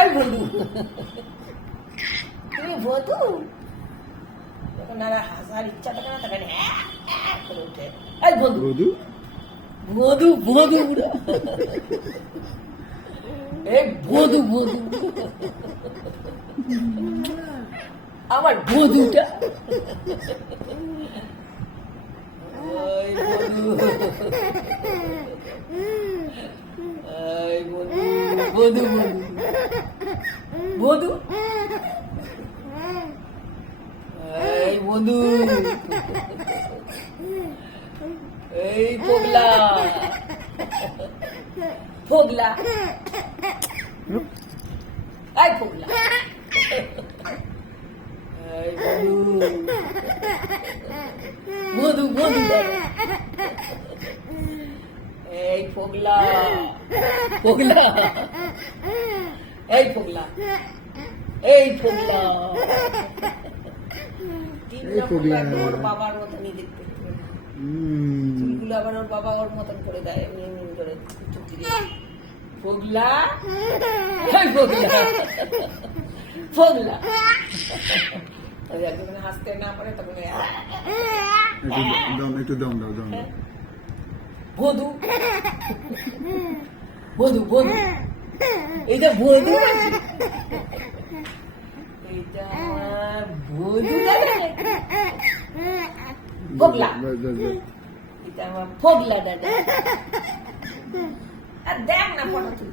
এই বন্ধু তুমি বধু যখন আর হাসার ইচ্ছা থাকে না তখন করে উঠে এই বন্ধু বধু বধু বধু এই বধু বধু আমার বধুটা এই বধু এই বধু বধু বধু এই বধু এই পগলা পগলা এই পগলা এই বধু বধু বধু এই পগলা পগলা এই পগলা এই পগলা ওর বাবার মতনই দেখতে চুলগুলো আবার ওর বাবা ওর মতন করে দেয় এমনি এমনি করে চুক্তি দিয়ে পগলা এই পগলা পগলা যখন হাসতে না পারে তখন একটু দম দাও বধু বধু বধু এইটা বধু এইটা বধু পগলা এটা আমার পগলা দাদা আর দেখ না ফটো